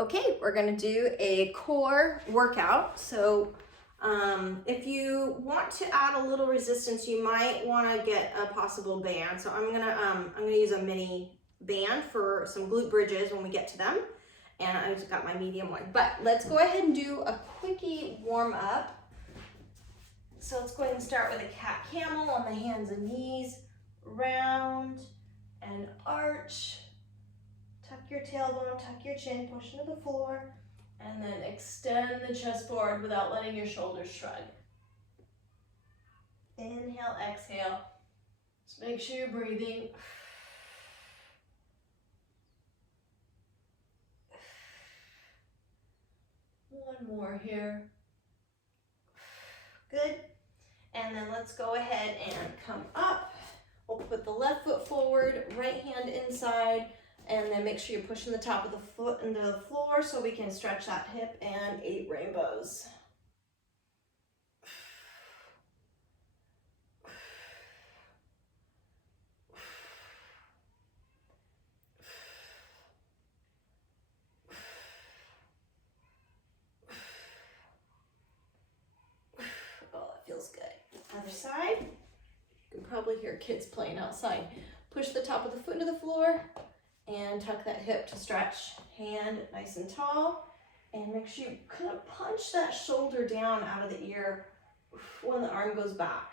Okay, we're gonna do a core workout. So if you want to add a little resistance, you might wanna get a possible band. So I'm gonna use a mini band for some glute bridges when we get to them. And I just got my medium one. But let's go ahead and do a quickie warm up. So let's go ahead and start with a cat camel on the hands and knees, round and arch. Tuck your tailbone, tuck your chin, push into the floor, and then extend the chest forward without letting your shoulders shrug. Inhale, exhale. Just make sure you're breathing. One more here. Good. And then let's go ahead and come up. We'll put the left foot forward, right hand inside, and then make sure you're pushing the top of the foot into the floor so we can stretch that hip and 8 rainbows. Oh, that feels good. Other side. You can probably hear kids playing outside. Push the top of the foot into the floor and tuck that hip to stretch. Hand nice and tall. And make sure you kind of punch that shoulder down out of the ear when the arm goes back.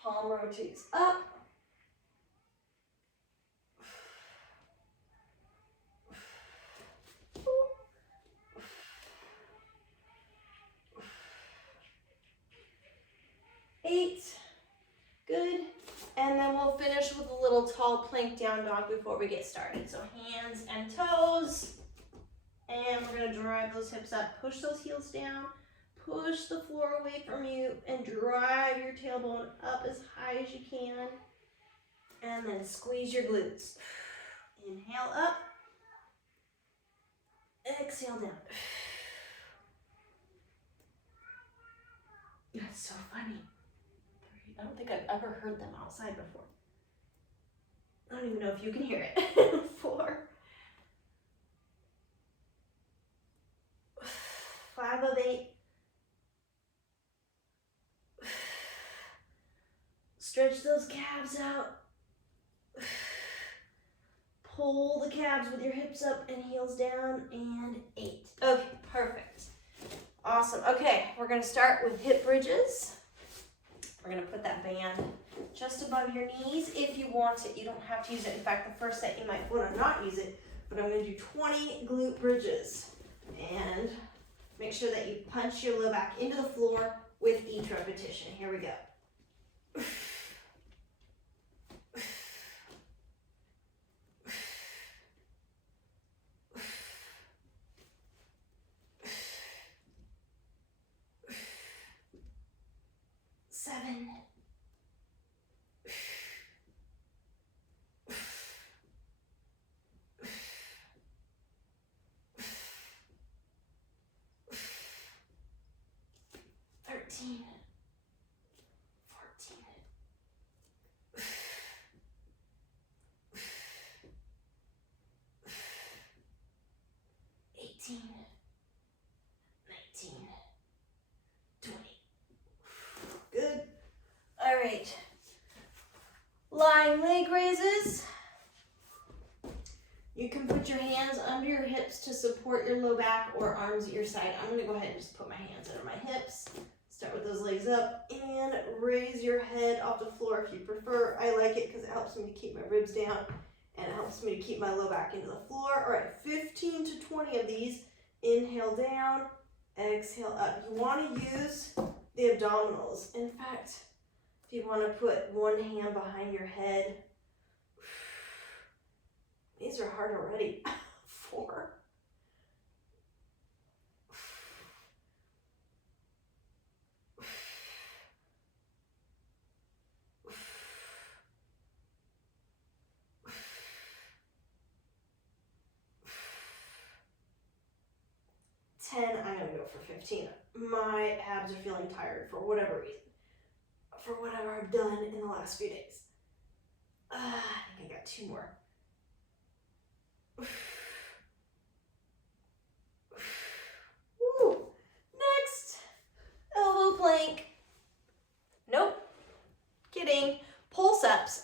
Palm rotates up. Eight. Good. And then we'll finish with a little tall plank down dog before we get started. So hands and toes. And we're going to drive those hips up. Push those heels down. Push the floor away from you and drive your tailbone up as high as you can. And then squeeze your glutes. Inhale up. Exhale down. That's so funny. I don't think I've ever heard them outside before. I don't even know if you can hear it. 4. 5 of 8. Stretch those calves out. Pull the calves with your hips up and heels down, and 8. Okay, perfect. Awesome. Okay, we're gonna start with hip bridges. We're gonna put that band just above your knees if you want it. You don't have to use it. In fact, the first set you might wanna not use it, but I'm gonna do 20 glute bridges. And make sure that you punch your low back into the floor with each repetition. Here we go. 7. 13. 14. 18. 19. 20. Good. All right. Lying leg raises. You can put your hands under your hips to support your low back or arms at your side. I'm going to go ahead and just put my hands under my hips. Start with those legs up and raise your head off the floor if you prefer. I like it because it helps me to keep my ribs down and it helps me to keep my low back into the floor. All right, 15 to 20 of these. Inhale down, exhale up. You want to use the abdominals. In fact, if you want to put one hand behind your head, these are hard already. 4. 10, I'm gonna go for 15. My abs are feeling tired for whatever reason. For whatever I've done in the last few days. I think I got 2 more.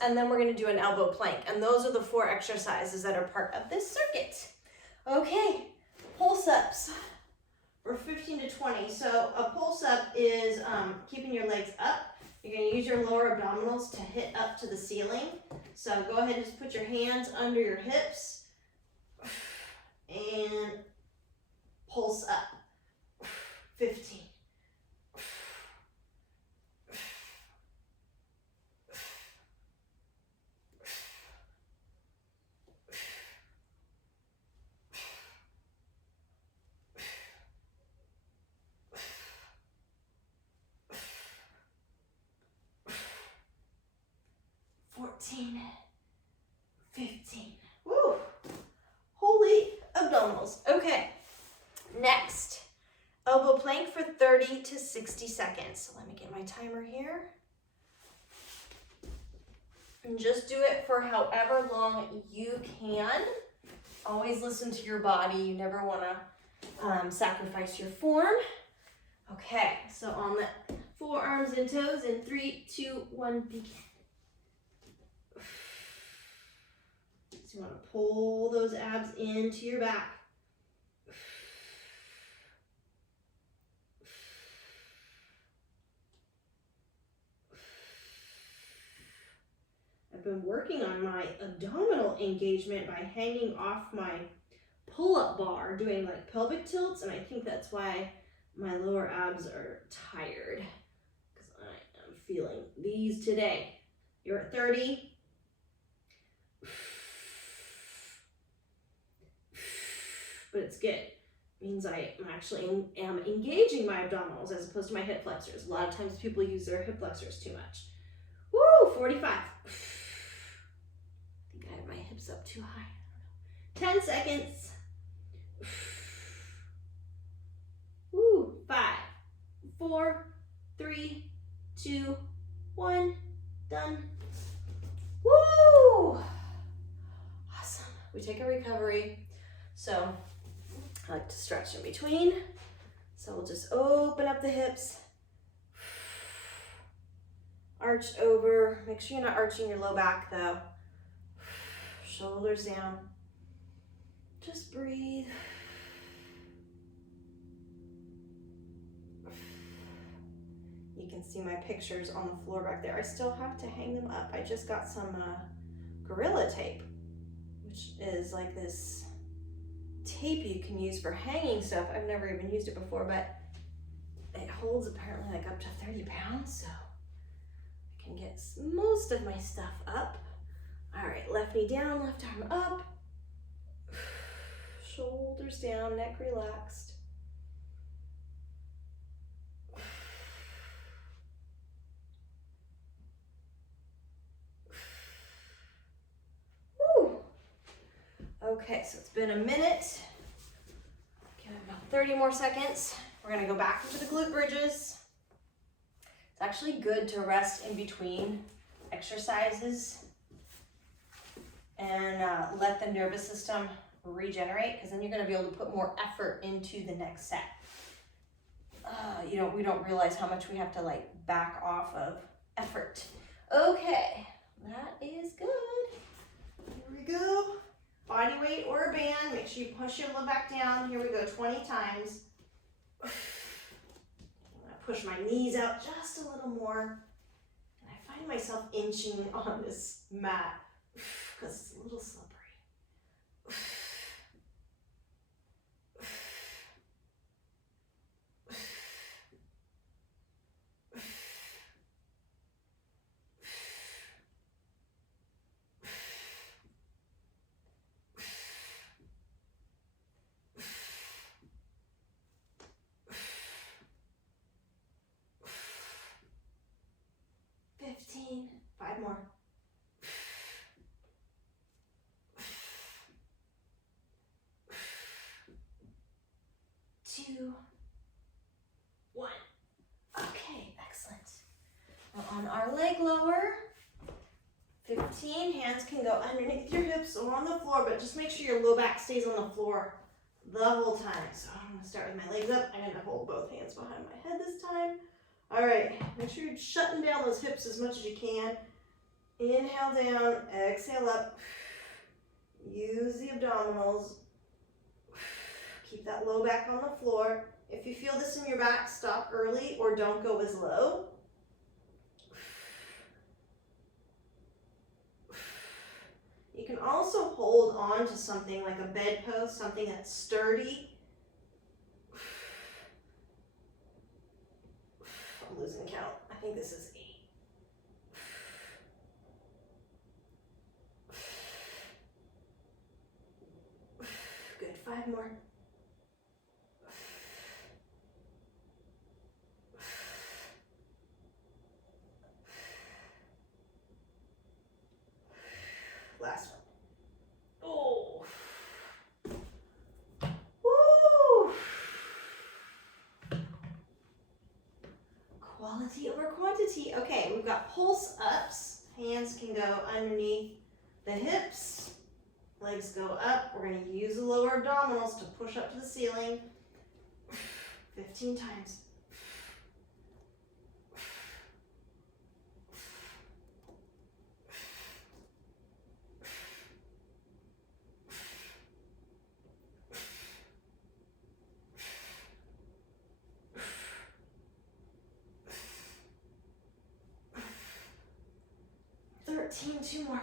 and then we're gonna do an elbow plank. And those are the 4 exercises that are part of this circuit. Okay, pulse ups for 15 to 20. So a pulse up is keeping your legs up. You're gonna use your lower abdominals to hit up to the ceiling. So go ahead and just put your hands under your hips and pulse up. 15. 14, 15. Woo! Holy abdominals. Okay, next, elbow plank for 30 to 60 seconds. So let me get my timer here. And just do it for however long you can. Always listen to your body. You never want to sacrifice your form. Okay, so on the forearms and toes in 3, 2, 1, begin. So you want to pull those abs into your back. I've been working on my abdominal engagement by hanging off my pull-up bar, doing like pelvic tilts, and I think that's why my lower abs are tired, because I am feeling these today. You're at 30. But it's good. It means I actually am engaging my abdominals as opposed to my hip flexors. A lot of times people use their hip flexors too much. Woo, 45. I think I have my hips up too high. 10 seconds. Woo, 5, 4, 3, 2, 1, done. Woo! Awesome. We take a recovery. So I like to stretch in between. So we'll just open up the hips. Arched over. Make sure you're not arching your low back though. Shoulders down. Just breathe. You can see my pictures on the floor back there. I still have to hang them up. I just got some Gorilla Tape, which is like this tape you can use for hanging stuff. I've never even used it before, but it holds apparently like up to 30 pounds, so I can get most of my stuff up. All right, left knee down, left arm up. Shoulders down, neck relaxed. Woo. Okay, so it's been a minute. Give it about 30 more seconds. We're gonna go back into the glute bridges. It's actually good to rest in between exercises and let the nervous system regenerate, because then you're going to be able to put more effort into the next set. We don't realize how much we have to like back off of effort. Okay, that is good. Here we go. Body weight or a band. Make sure you push your low back down. Here we go, 20 times. I'm gonna push my knees out just a little more. And I find myself inching on this mat because it's a little slippery. 15, 5 more. 2, 1. Okay, excellent. Now on our leg lower, 15, hands can go underneath your hips or on the floor, but just make sure your low back stays on the floor the whole time. So I'm gonna start with my legs up. I'm gonna hold both hands behind my head this time. All right, make sure you're shutting down those hips as much as you can. Inhale down, exhale up. Use the abdominals. Keep that low back on the floor. If you feel this in your back, stop early or don't go as low. You can also hold on to something like a bedpost, something that's sturdy. I'm losing count. I think this is 8. Good, 5 more. Last one. Oh. Woo. Quality over quantity. Okay, we've got pulse ups. Hands can go underneath the hips. Legs go up. We're going to use the lower abdominals to push up to the ceiling. 15 times. Two more.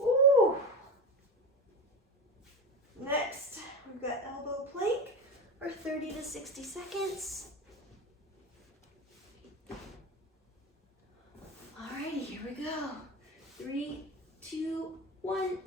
Ooh. Next, we've got elbow plank for 30 to 60 seconds. Alrighty, here we go. 3, 2, 1.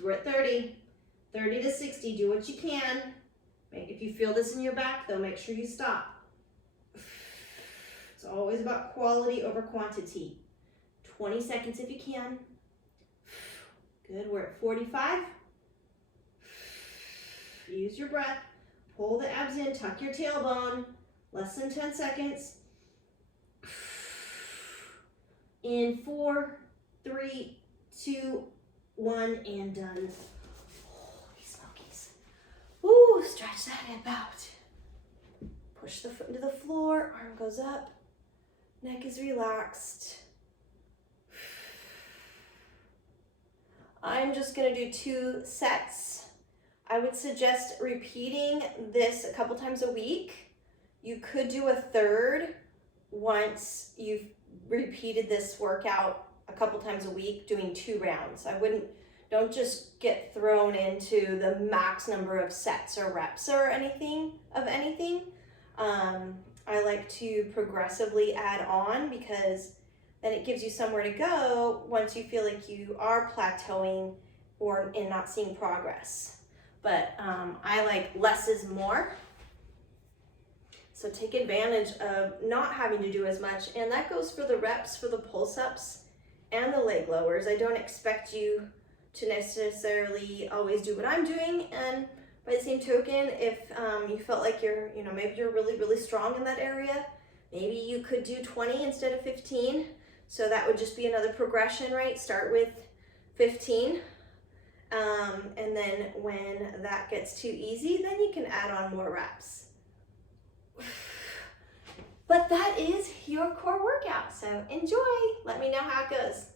We're at 30 to 60, do what you can. If you feel this in your back though, make sure you stop. It's always about quality over quantity. 20 seconds if you can. Good, we're at 45. Use your breath, pull the abs in, tuck your tailbone. Less than 10 seconds. In 4, 3, 2, 1, and done. Holy smokies. Woo, stretch that hip out. Push the foot into the floor, arm goes up, neck is relaxed. I'm just gonna do 2 sets. I would suggest repeating this a couple times a week. You could do a third once you've repeated this workout a couple times a week, doing 2 rounds. Don't just get thrown into the max number of sets or reps or anything. I like to progressively add on because then it gives you somewhere to go once you feel like you are plateauing and not seeing progress. But I like less is more. So take advantage of not having to do as much. And that goes for the reps, for the pulse-ups and the leg lowers. I don't expect you to necessarily always do what I'm doing. And by the same token, if you felt like maybe you're really, really strong in that area, maybe you could do 20 instead of 15. So that would just be another progression, right? Start with 15. And then when that gets too easy, then you can add on more reps. But that is your core workout. So enjoy. Let me know how it goes.